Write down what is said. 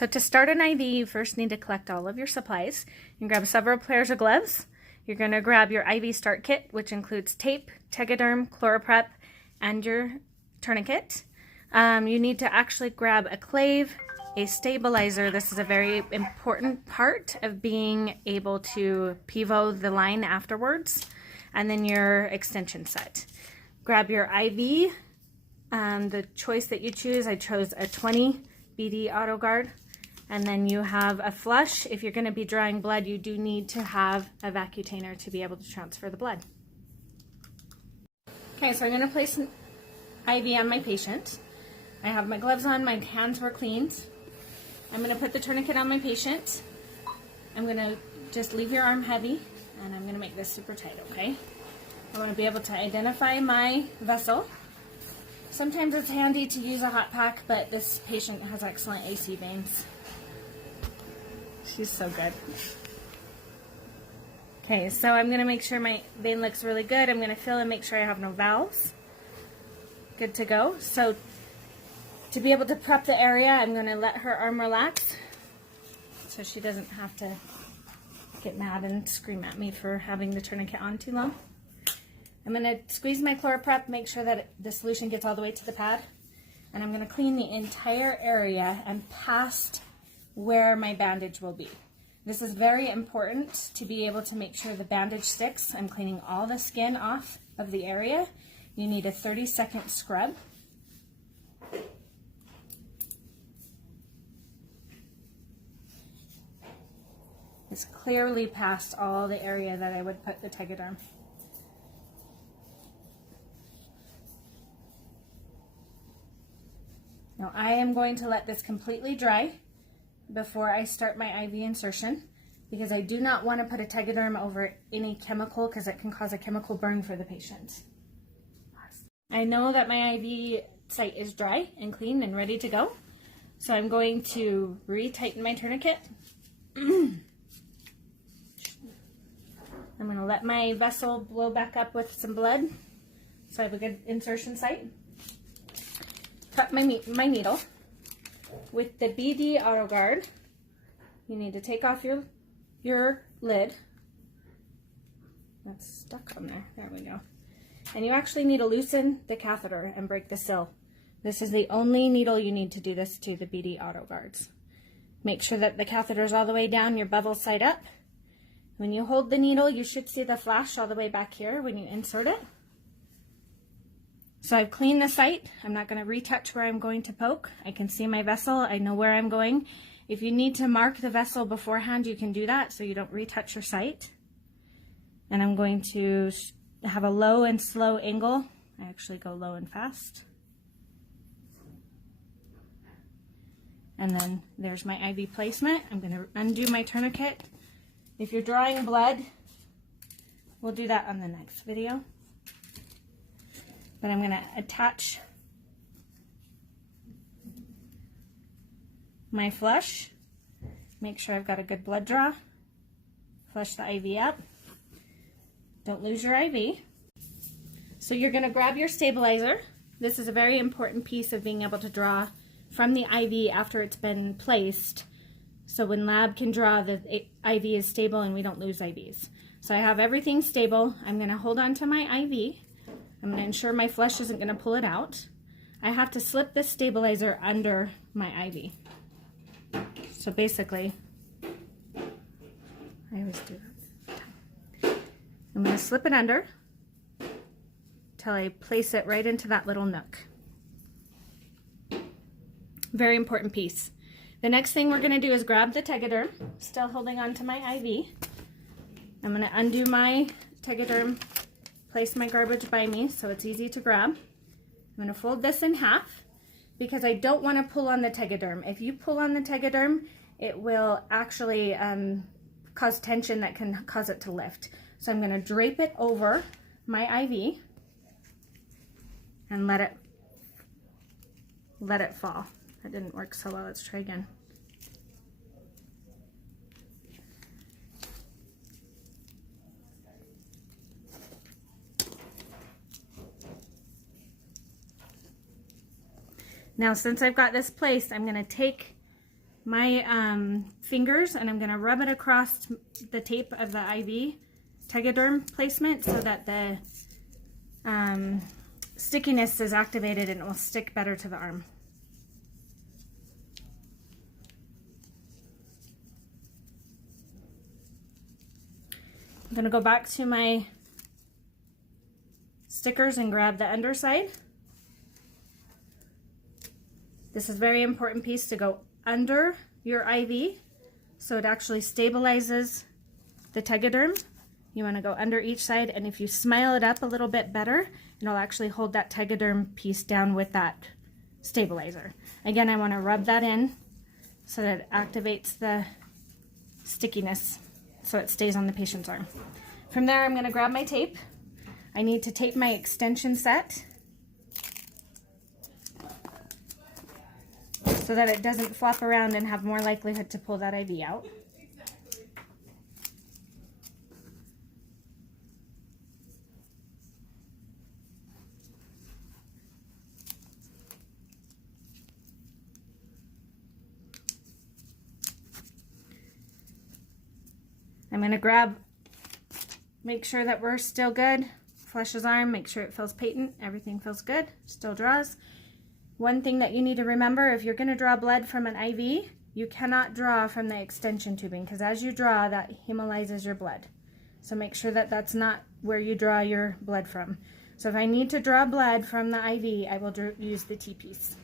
So to start an IV, you first need to collect all of your supplies. You can grab several pairs of gloves. You're going to grab your IV start kit, which includes tape, Tegaderm, ChloraPrep, and your tourniquet. You need to actually grab a clave, a stabilizer. This is a very important part of being able to PIVO the line afterwards, and then your extension set. Grab your IV, the choice that you choose. I chose a 20 BD Autogaurd, and then you have a flush. If you're going to be drawing blood, you do need to have a vacutainer to be able to transfer the blood. Okay, so I'm going to place an IV on my patient. I have my gloves on, my hands were cleaned. I'm going to put the tourniquet on my patient. I'm going to just leave your arm heavy, and I'm going to make this super tight, okay? I want to be able to identify my vessel. Sometimes it's handy to use a hot pack, but this patient has excellent AC veins. She's so good. Okay, so I'm going to make sure my vein looks really good. I'm going to fill and make sure I have no valves. Good to go. So to be able to prep the area, I'm going to let her arm relax so she doesn't have to get mad and scream at me for having the tourniquet on too long. I'm going to squeeze my ChloraPrep, make sure that the solution gets all the way to the pad, and I'm going to clean the entire area and past where my bandage will be. This is very important to be able to make sure the bandage sticks. I'm cleaning all the skin off of the area. You need a 30-second scrub. It's clearly past all the area that I would put the Tegaderm. Now I am going to let this completely dry before I start my IV insertion, because I do not want to put a Tegaderm over any chemical because it can cause a chemical burn for the patient. I know that my IV site is dry and clean and ready to go, so I'm going to re-tighten my tourniquet. I'm going to let my vessel blow back up with some blood so I have a good insertion site. Cut my needle. With the BD Autogaurd, you need to take off your lid. That's stuck on there. There we go. And you actually need to loosen the catheter and break the seal. This is the only needle you need to do this to, the BD Autogaurds. Make sure that the catheter is all the way down, your bevel side up. When you hold the needle, you should see the flash all the way back here when you insert it. So I've cleaned the site. I'm not going to retouch where I'm going to poke. I can see my vessel. I know where I'm going. If you need to mark the vessel beforehand, you can do that so you don't retouch your site. And I'm going to have a low and slow angle. I actually go low and fast. And then there's my IV placement. I'm going to undo my tourniquet. If you're drawing blood, we'll do that on the next video. But I'm going to attach my flush, make sure I've got a good blood draw, flush the IV up, don't lose your IV. So you're going to grab your stabilizer. This is a very important piece of being able to draw from the IV after it's been placed, so when lab can draw, the IV is stable and we don't lose IVs. So I have everything stable. I'm going to hold on to my IV. I'm going to ensure my flush isn't going to pull it out. I have to slip this stabilizer under my IV. So basically, I always do that. I'm going to slip it under till I place it right into that little nook. Very important piece. The next thing we're going to do is grab the Tegaderm, still holding on to my IV. I'm going to undo my Tegaderm, place my garbage by me so it's easy to grab. I'm going to fold this in half because I don't want to pull on the Tegaderm. If you pull on the Tegaderm, it will actually cause tension that can cause it to lift. So I'm going to drape it over my IV and let it fall. That didn't work so well. Let's try again. Now, since I've got this placed, I'm going to take my fingers and I'm going to rub it across the tape of the IV Tegaderm placement so that the stickiness is activated and it will stick better to the arm. I'm going to go back to my stickers and grab the underside. This is a very important piece to go under your IV so it actually stabilizes the Tegaderm. You want to go under each side, and if you smile it up a little bit better, it'll actually hold that Tegaderm piece down with that stabilizer. Again, I want to rub that in so that it activates the stickiness so it stays on the patient's arm. From there, I'm going to grab my tape. I need to tape my extension set so that it doesn't flop around and have more likelihood to pull that IV out. I'm going to grab, make sure that we're still good. Flush his arm, make sure it feels patent, everything feels good, still draws. One thing that you need to remember, if you're going to draw blood from an IV, you cannot draw from the extension tubing, because as you draw, that hemolyzes your blood. So make sure that that's not where you draw your blood from. So if I need to draw blood from the IV, I will use the T-piece.